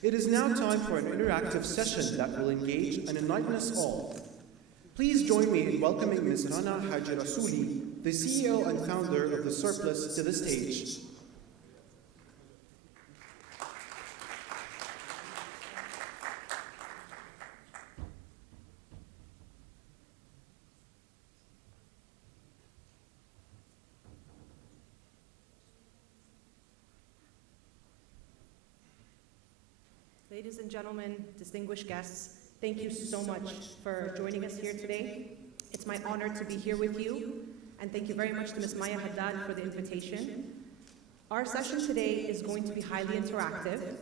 It is now time for an interactive session that will engage and enlighten us all. Please join me in welcoming Ms. Rana Haji Rasuli, the CEO and founder of The Surplus, to the stage. Ladies and gentlemen, distinguished guests, thank you so much for joining us here today. It's my honor to be here with you, and thank you very much to Ms. Maya Haddad for the invitation. Our session today is going to be highly interactive,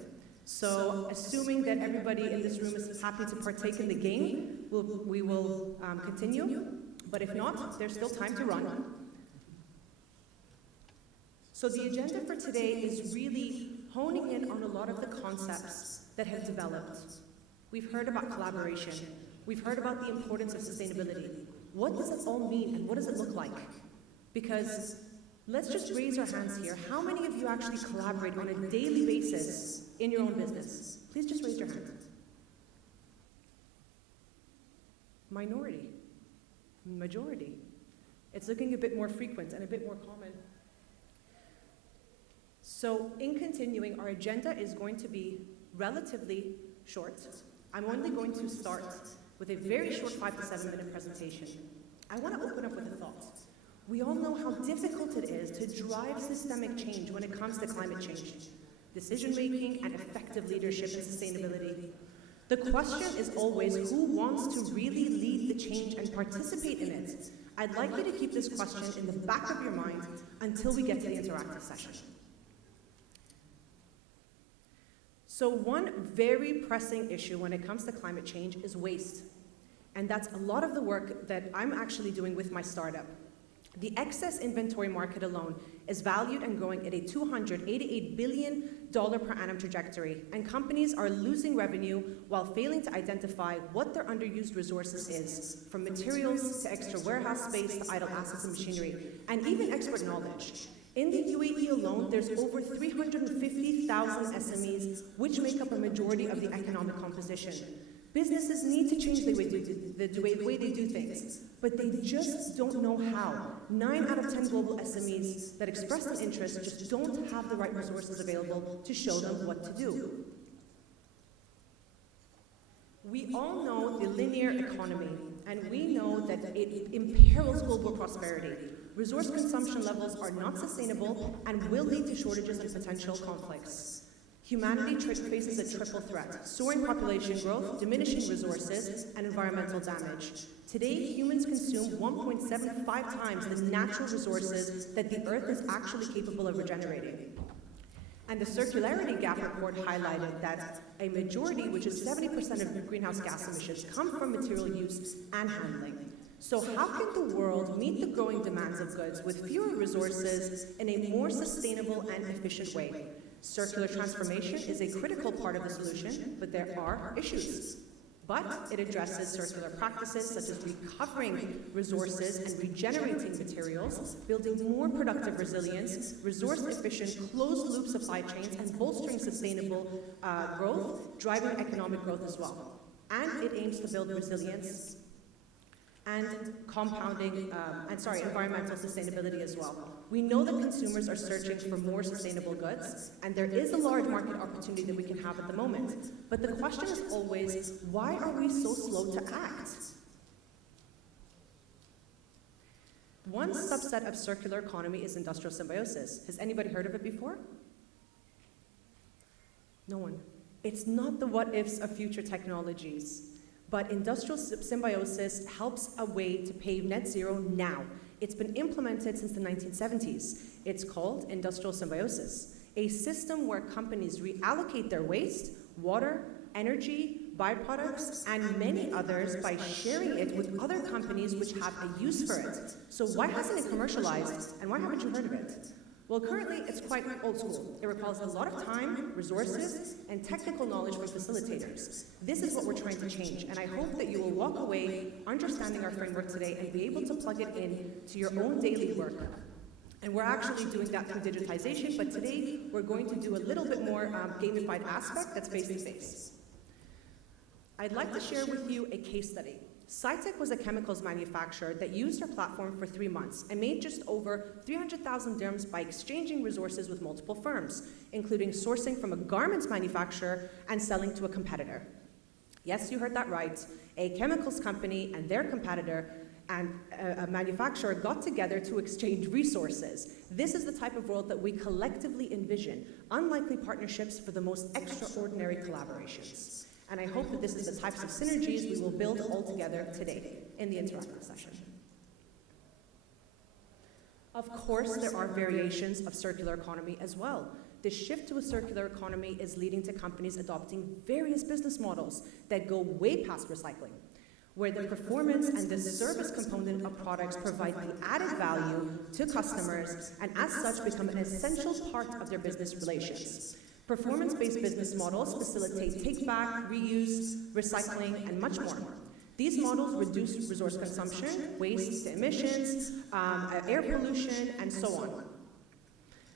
so assuming that everybody in this room is happy to partake in the game, we will continue, but if not, there's still time to run. So the agenda for today is really honing in on a lot of the concepts that have developed. We've heard about collaboration. We've heard about the importance of sustainability. What does it all mean and what does it look like? Because let's just raise our hands here. How many of you actually collaborate on a daily basis in your own business? Please just raise your hand. Minority. Majority. It's looking a bit more frequent and a bit more common. So in continuing, our agenda is going to be relatively short. I'm only going to start with a very short 5 to 7 minute presentation. I want to open up with a thought. We all know how difficult it is to drive systemic change when it comes to climate change, decision-making, and effective leadership and sustainability. The question is always who wants to really lead the change and participate in it. I'd like you to keep this question in the back of your mind until we get to the interactive session. So one very pressing issue when it comes to climate change is waste. And that's a lot of the work that I'm actually doing with my startup. The excess inventory market alone is valued and growing at a $288 billion per annum trajectory, and companies are losing revenue while failing to identify what their underused resources is, from materials to extra warehouse space to idle assets and machinery, and even expert knowledge. In the UAE alone, there's over 350,000 SMEs, which make up a majority of the economic composition. Businesses need to change the way they do things, but they just don't know how. 9 out of 10 global SMEs that express an interest just don't have the right resources available to show them what to do. We all know the linear economy, and we know that it imperils global prosperity. Resource consumption levels are not sustainable and will lead to shortages and potential conflicts. Humanity faces a triple threat: soaring population growth, diminishing resources, and environmental damage. Today, humans consume 1.75 times the natural resources that the Earth is actually capable of regenerating. And the Circularity Gap report highlighted that a majority, which is 70% of greenhouse gas emissions, come from material use and handling. So how can the world meet the growing demands of goods with fewer resources in a more sustainable and efficient way? Circular transformation is a critical part of the solution, but there are issues. But it addresses circular practices such as recovering resources and regenerating materials, building more productive resilience, resource-efficient closed-loop supply chains, and bolstering sustainable growth, driving economic growth as well. And it aims to build resilience and environmental sustainability as well. We know that consumers are searching for more sustainable goods, and there is a large market opportunity that we can have at the moment. But the question is always, why are we so slow to act? One subset of circular economy is industrial symbiosis. Has anybody heard of it before? No one. It's not the what-ifs of future technologies. But industrial symbiosis helps a way to pave net zero now. It's been implemented since the 1970s. It's called industrial symbiosis, a system where companies reallocate their waste, water, energy, byproducts, and many others by sharing it with other companies which have a use for it. So why hasn't it commercialized, and why haven't you heard of it? Well, currently, it's quite old school. It requires a lot of time, resources, and technical knowledge from facilitators. This is what we're trying to change, and I hope that you will walk away understanding our framework today and be able to plug it in to your own daily work. And we're actually doing that through digitization, but today we're going to do a little bit more gamified aspect that's face-to-face. I'd like to share with you a case study. Cytec was a chemicals manufacturer that used our platform for 3 months and made just over 300,000 dirhams by exchanging resources with multiple firms, including sourcing from a garments manufacturer and selling to a competitor. Yes, you heard that right. A chemicals company and their competitor and a manufacturer got together to exchange resources. This is the type of world that we collectively envision, unlikely partnerships for the most extraordinary collaborations. And I hope that this is the types of synergies we will build all together today in the interactive session. Of course, there are variations of circular economy as well. The shift to a circular economy is leading to companies adopting various business models that go way past recycling, where the performance and the service component of products provide the added value to customers and as such become an essential part of their business relations. Performance-based business models facilitate take-back, reuse, recycling, and much more. These models reduce resource consumption, waste to emissions, air pollution, and so on.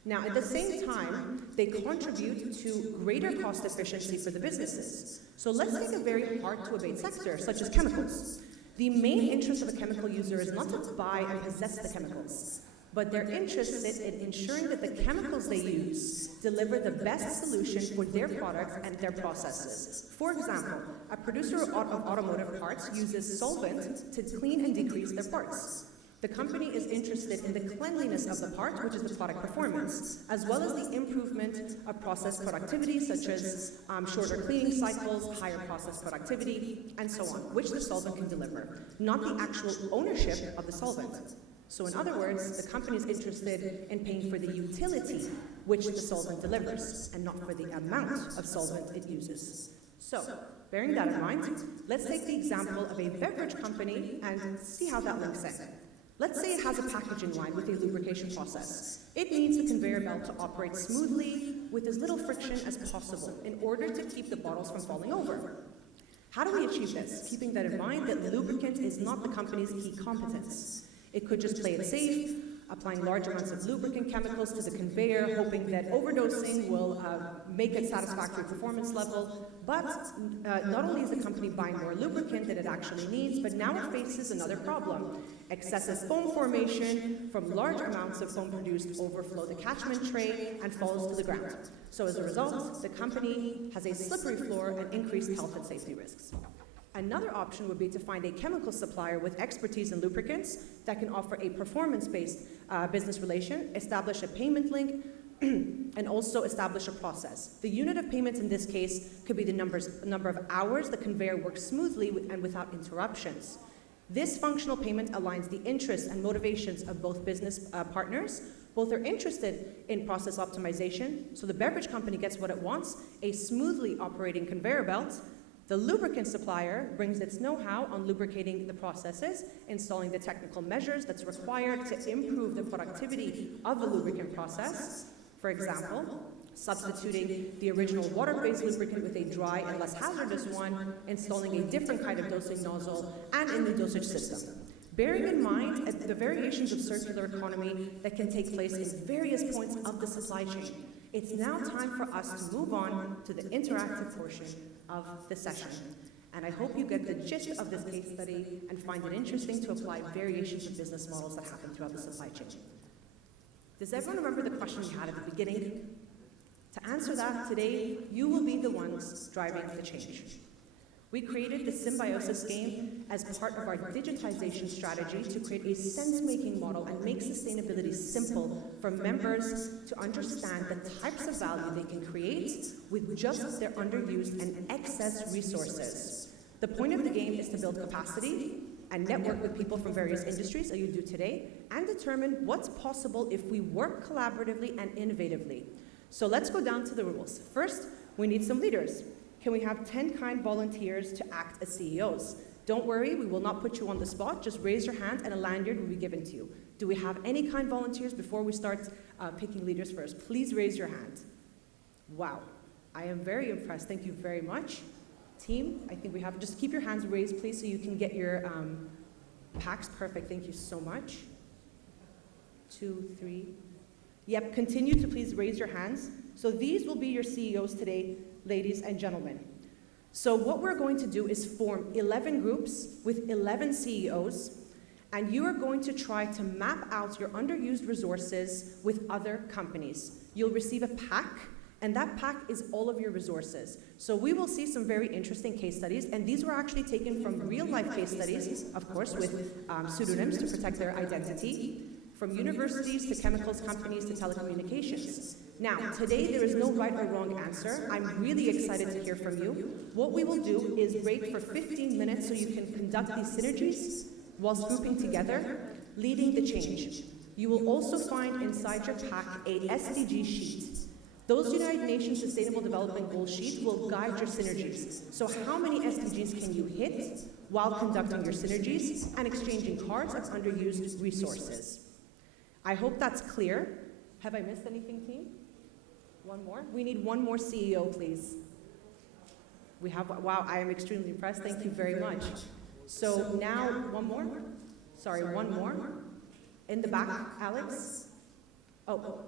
Now, at the same time, they contribute to greater cost efficiency for the businesses. So let's take a very hard-to-abate sector, such as chemicals. The main interest of a chemical user is not to buy and possess the chemicals, but their interests sit in ensuring that the chemicals they use deliver the best solution for their products and their processes. For example, a producer of automotive parts uses solvent to clean and decrease their parts. The company is interested in the cleanliness of the part, which is the product performance, as well as the improvement of process productivity, such as shorter cleaning cycles, higher process productivity, and so on, which the solvent can deliver, not the actual ownership of the solvent. So in other words, the company is interested in paying for the utility which the solvent delivers, and not for the amount of solvent it uses. So, bearing that in mind, let's take the example of a beverage company and see how that links in. Let's say it has a packaging line with a lubrication process. It needs the conveyor belt to operate smoothly with as little friction as possible in order to keep the bottles from falling over. How do we achieve this? Keeping that in mind that lubricant is not the company's key competence. It could just play it safe, applying large amounts of lubricant chemicals to the conveyor, hoping that overdosing will make a satisfactory performance level. But not only is the company buying more lubricant than it actually needs, but now it faces another problem. Excessive foam formation from large amounts of foam produced overflow the catchment tray and falls to the ground. So as a result, the company has a slippery floor and increased health and safety risks. Another option would be to find a chemical supplier with expertise in lubricants that can offer a performance-based business relation, establish a payment link, and also establish a process. The unit of payments in this case could be the number of hours the conveyor works smoothly and without interruptions. This functional payment aligns the interests and motivations of both business partners. Both are interested in process optimization, so the beverage company gets what it wants, a smoothly operating conveyor belt. The lubricant supplier brings its know-how on lubricating the processes, installing the technical measures that's required to improve the productivity of the lubricant process. For example, substituting the original water-based lubricant with a dry and less hazardous one, installing a different kind of dosing nozzle, and a new dosage system. Bearing in mind the variations of circular economy that can take place in various points of the supply chain, it's now time for us to move on to the interactive portion of the session. And I hope you get the gist of this case study and find it interesting to apply variations of business models that happen throughout the supply chain. Does everyone remember the question we had at the beginning? To answer that, today, you will be the ones driving the change. We created the Symbiosis game as part of our digitization strategy to create a sense-making model and make sustainability simple for members to understand the types of value they can create with just their underused and excess resources. The point of the game is to build capacity and network with people from various industries, as you do today, and determine what's possible if we work collaboratively and innovatively. So let's go down to the rules. First, we need some leaders. Can we have 10 kind volunteers to act as CEOs? Don't worry, we will not put you on the spot. Just raise your hand and a lanyard will be given to you. Do we have any kind volunteers before we start picking leaders first? Please raise your hand. Wow, I am very impressed. Thank you very much. Team, I think we have, just keep your hands raised, please, so you can get your packs. Perfect, thank you so much. 2, 3. Yep, continue to please raise your hands. So these will be your CEOs today, ladies and gentlemen. So what we're going to do is form 11 groups with 11 CEOs, and you are going to try to map out your underused resources with other companies. You'll receive a pack, and that pack is all of your resources. So we will see some very interesting case studies, and these were actually taken from real-life case studies, of course, with pseudonyms to protect their identity, from universities to chemicals companies to telecommunications. Now, today there is no right or wrong answer. I'm really excited to hear from you. What we will do is break for 15 minutes so you can conduct these synergies whilst grouping together, leading the change. You will also find inside your pack a SDG sheet. Those United Nations Sustainable Development Goal sheet will guide your synergies. So how many SDGs can you hit while conducting your synergies and exchanging cards of underused resources? I hope that's clear. Have I missed anything, team? One more? We need one more CEO, please. We have, wow, I am extremely impressed. Thank you very much. So now, one more? Sorry, one more. In the back, Alex? Oh,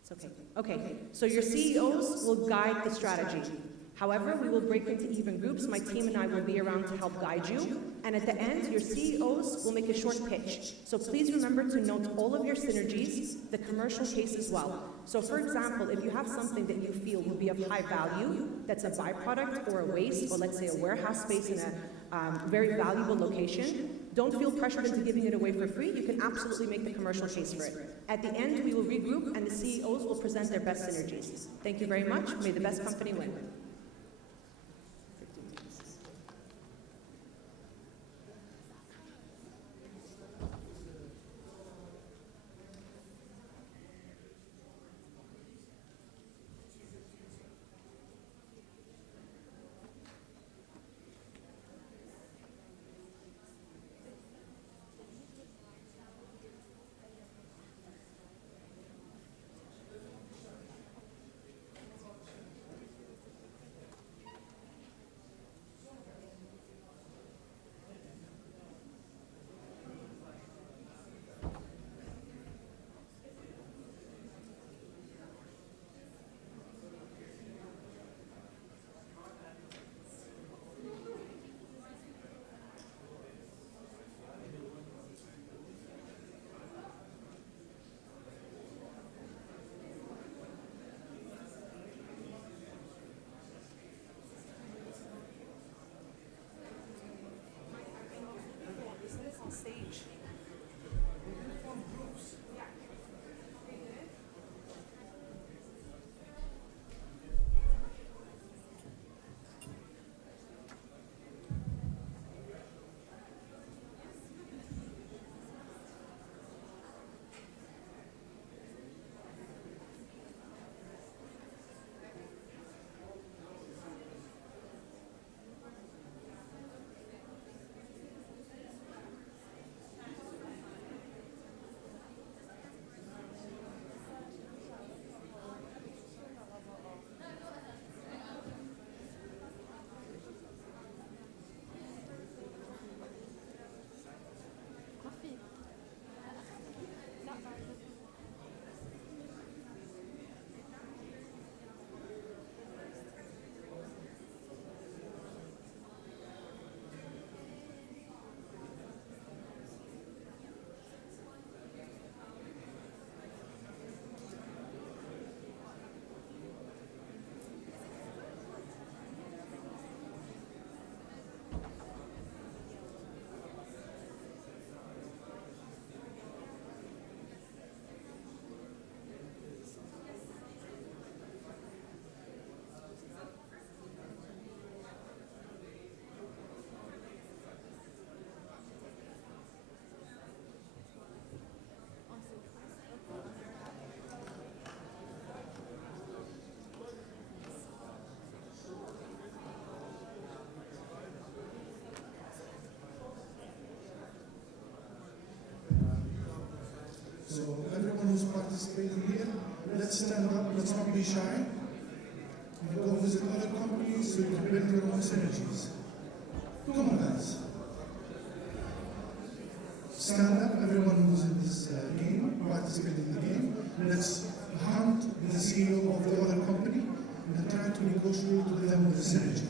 it's okay. Okay, so your CEOs will guide the strategy. However, we will break into even groups. My team and I will be around to help guide you. And at the end, your CEOs will make a short pitch. So please remember to note all of your synergies, the commercial case as well. So for example, if you have something that you feel will be of high value, that's a byproduct or a waste, or let's say a warehouse space in a very valuable location, don't feel pressured into giving it away for free. You can absolutely make the commercial case for it. At the end, we will regroup and the CEOs will present their best synergies. Thank you very much. May the best company win. So everyone who's participating here, let's stand up, let's not be shy. And go visit other companies so you can build your own synergies. Come on, guys. Stand up, everyone who's in this game. participate in the game. Let's hunt the CEO of the other company and try to negotiate with them with a synergy.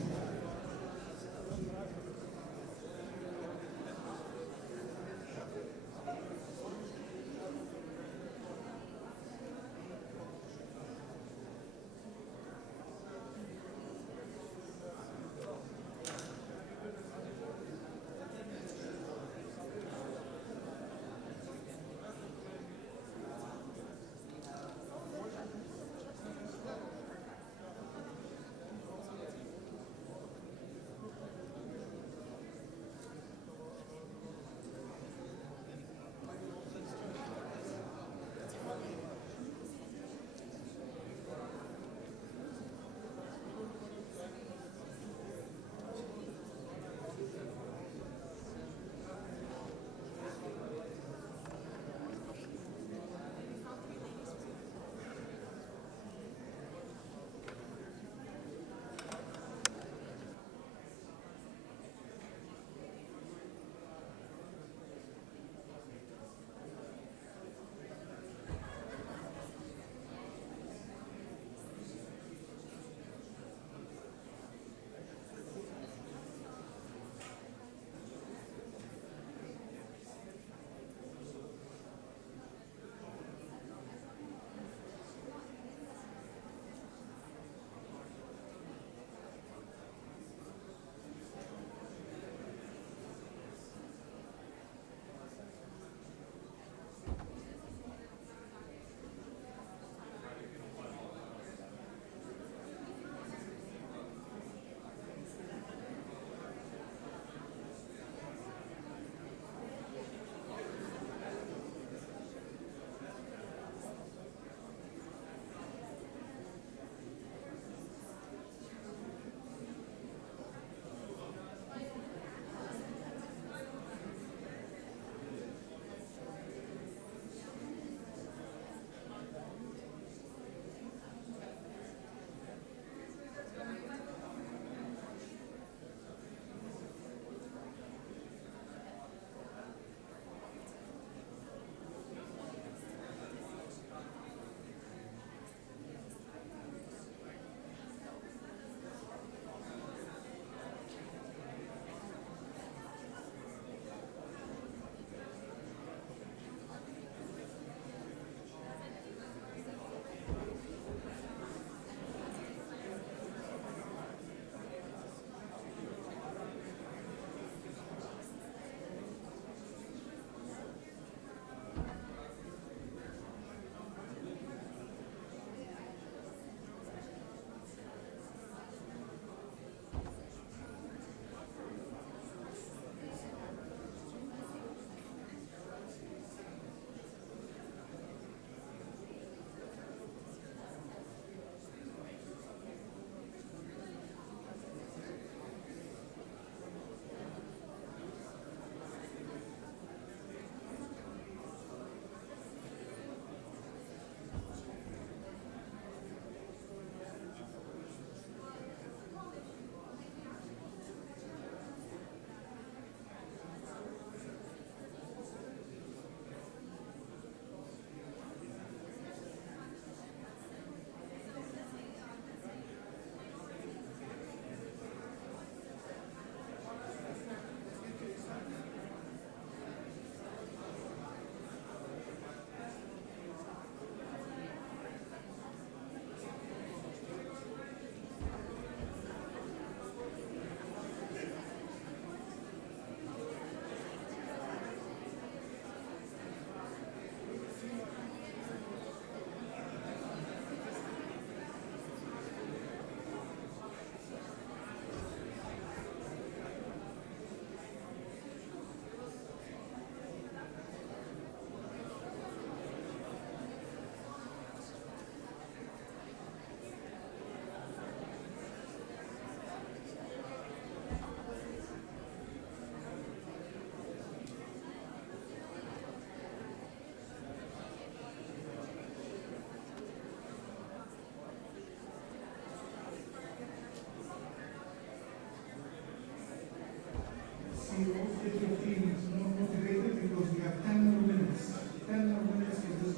CEOs, get your teams more motivated because we have 10 more minutes. 10 more minutes for this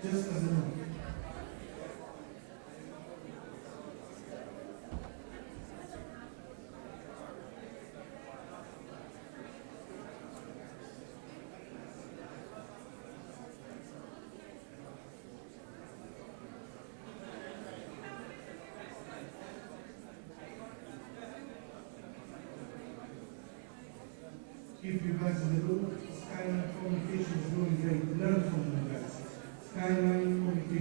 Just as a note. Give you guys a little. Skyline Communication is doing great. Learn from you guys. Skyline Communication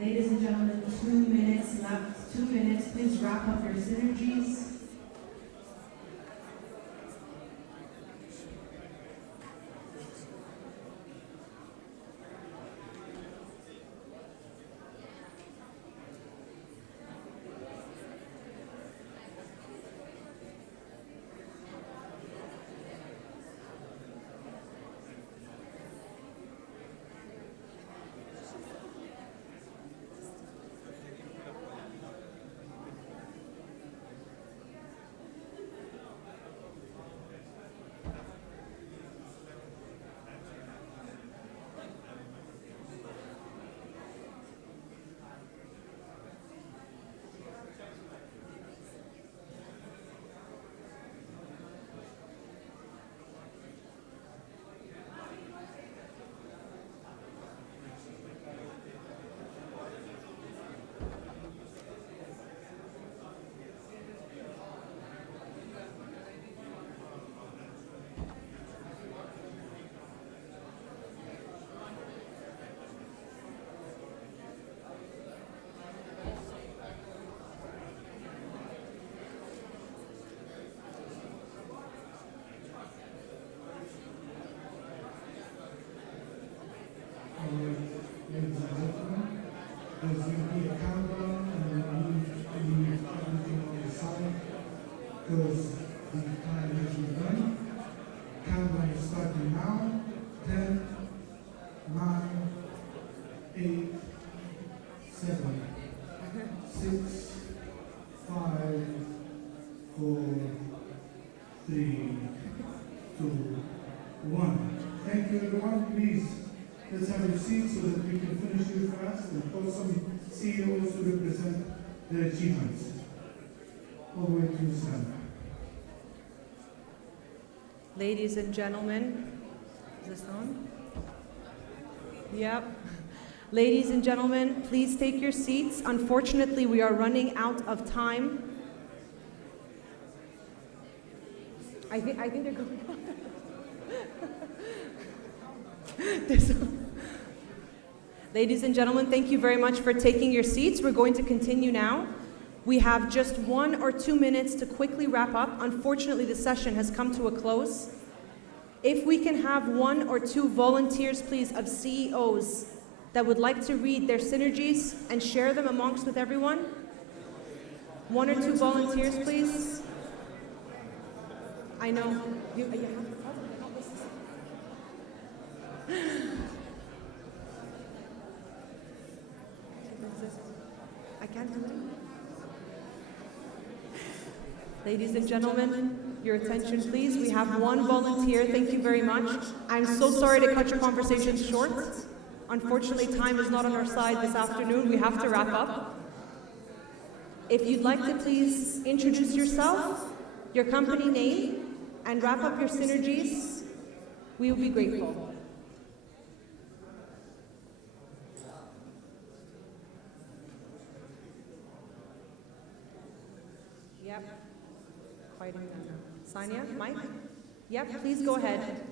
Ladies and gentlemen, 2 minutes left. 2 minutes. Please wrap up your synergies. Ladies and gentlemen, there's going to be a countdown and then leave everything on the side because the time has begun. Countdown is starting now. 10, 9, 8, 7, 6, 5, 4, 3, 2, 1. Thank you everyone. Please, let's have your seats so that we can finish you fast and call some CEOs to represent their achievements. All the way to Sam. Ladies and gentlemen, is this on? Yep. Ladies and gentlemen, please take your seats. Unfortunately, we are running out of time. I think they're going. Ladies and gentlemen, thank you very much for taking your seats. We're going to continue now. We have just 1 or 2 minutes to quickly wrap up. Unfortunately, the session has come to a close. If we can have 1 or 2 volunteers, please, of CEOs that would like to read their synergies and share them amongst with everyone. 1 or 2 volunteers, please. I know. You have to help us. I can't do it. Ladies and gentlemen, your attention please. We have 1 volunteer. Thank you very much. I'm so sorry to cut your conversation short. Unfortunately, time is not on our side this afternoon. We have to wrap up. If you'd like to please introduce yourself, your company name, and wrap up your synergies, we would be grateful. Yep. Fighting them. Sania, Mike? Yep, please go ahead.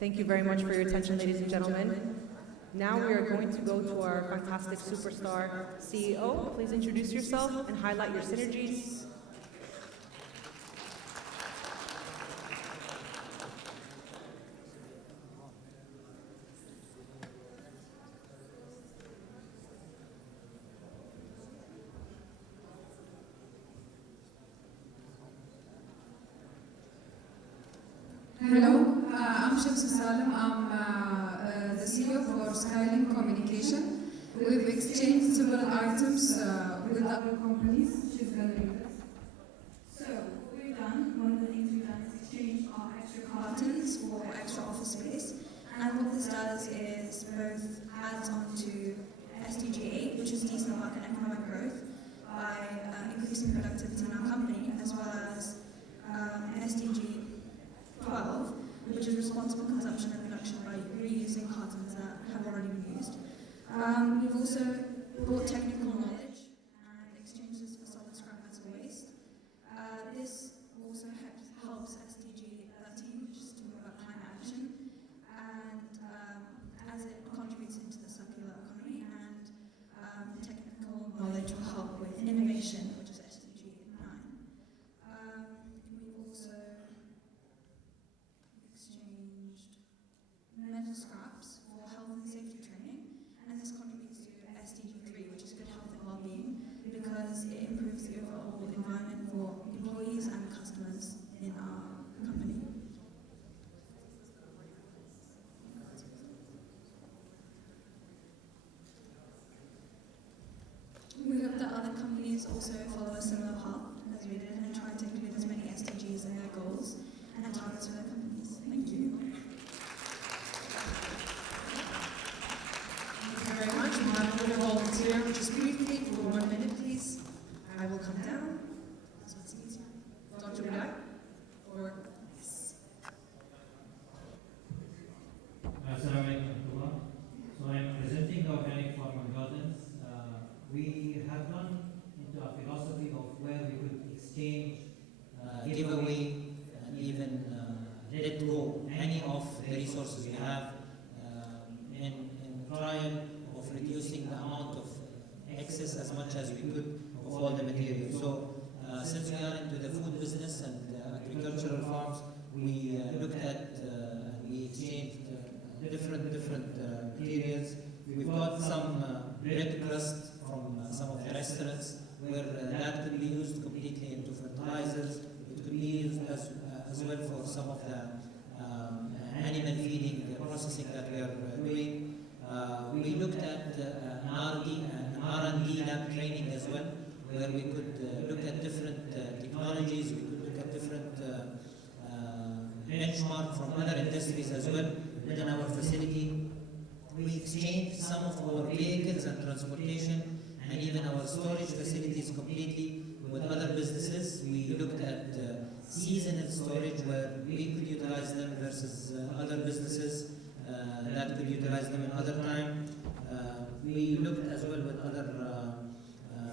Thank you very much for your attention, ladies and gentlemen. Now we are going to go to our fantastic superstar CEO. Please introduce yourself and highlight your synergies. Hello, I'm Shamsi Salim. I'm the CEO for Skylink Communication. We've exchanged several items with other companies. She's going to read it. So, what we've done, one of the things we've done is exchange our extra cartons for extra office space. And what this does is both adds on to SDG 8, which is decent work and economic growth, by increasing productivity in our company, as well as SDG 12, which is responsible consumption and production by reusing cartons that have already been used. We've also brought technical knowledge and exchanged this for solid scrap metal waste. also follow a similar path as we did and try to include as many SDGs in their goals and targets for their companies. Thank you. Thank you very much. I'm going to volunteer just briefly for 1 minute, please. I will come down. So it's easier. Dr. Bilal? Or yes. Assalamu alaikum. So I'm presenting the organic farm and gardens. We have gone into a philosophy of where we could exchange, give away, and even let go any of the resources we have in trial of reducing the amount of excess as much as we could of all the materials. So since we are into the food business and agricultural farms, we looked at and we exchanged different materials. We've got some bread crust from some of the restaurants where that could be used completely into fertilizers. It could be used as well for some of the animal feeding processing that we are doing. We looked at an R&D lab training as well, where we could look at different technologies, we could look at different benchmark from other industries as well within our facility. We exchanged some of our vehicles and transportation and even our storage facilities completely with other businesses. We looked at seasonal storage where we could utilize them versus other businesses that could utilize them in other time. We looked as well with other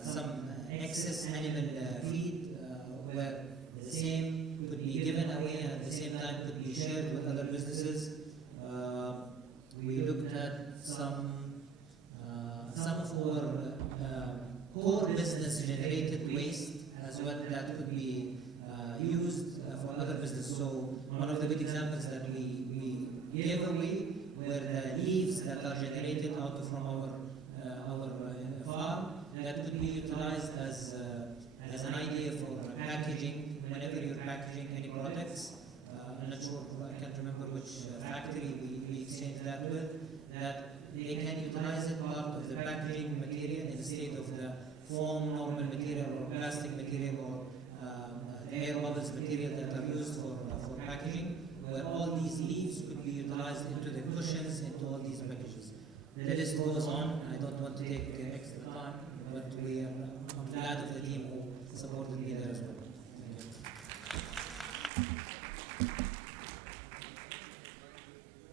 some excess animal feed where the same could be given away and at the same time could be shared with other businesses. We looked at some of our core business generated waste as well that could be used for other business. So one of the good examples that we gave away were the leaves that are generated out from our farm that could be utilized as an idea for packaging whenever you're packaging any products. I'm not sure, I can't remember which factory we exchanged that with, that they can utilize it part of the packaging material instead of the foam normal material or plastic material or the air bubbles material that are used for packaging, where all these leaves could be utilized into the cushions, into all these packages. The list goes on. I don't want to take extra time, but I'm glad of the team who supported me there as well.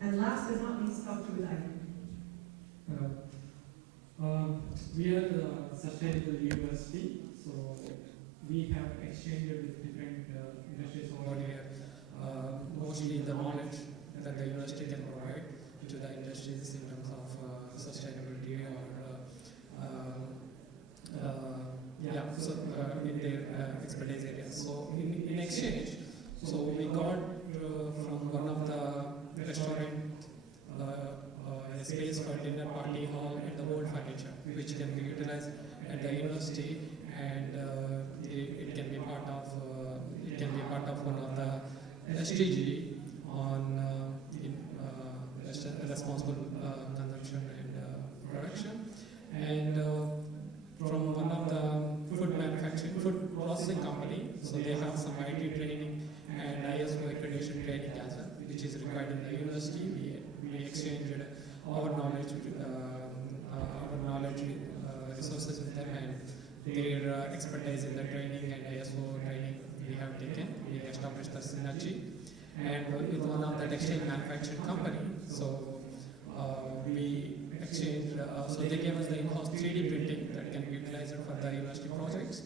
And last but not least, Dr. Bilal. We are a sustainable university, so we have exchanged with different industries over here, mostly the knowledge that the university can provide to the industries in terms of sustainability or in their expertise areas. So in exchange, so we got from one of the restaurant a space for dinner party hall and the old furniture, which can be utilized at the university, and it can be part of one of the SDG on responsible consumption and production, and from one of the food processing company. So they have some IT training and ISO accreditation training as well, which is required in the university. We exchanged our knowledge resources with them, and their expertise in the training and ISO training we have taken. We established the synergy, and with one of the textile manufacturing company. So we exchanged. So they gave us the in-house 3D printing that can be utilized for the university projects,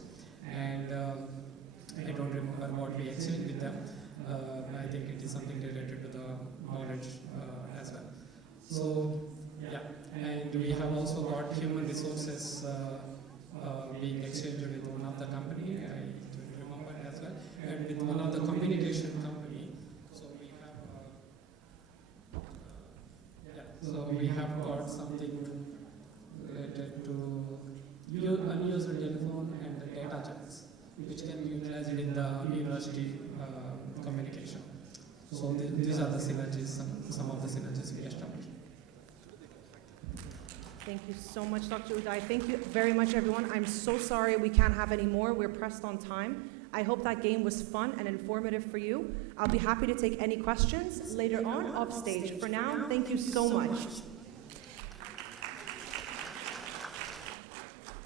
and I don't remember what we exchanged with them. I think it is something related to the knowledge as well. So yeah, and we have also got human resources being exchanged with one of the company. I don't remember as well, and with one of the communication company. So we have got something related to unused telephone and the data channels, which can be utilized in the university communication. So these are the synergies, some of the synergies we established. Thank you so much, Dr. Uday. Thank you very much, everyone. I'm so sorry we can't have any more. We're pressed on time. I hope that game was fun and informative for you. I'll be happy to take any questions later on off stage. For now, thank you so much.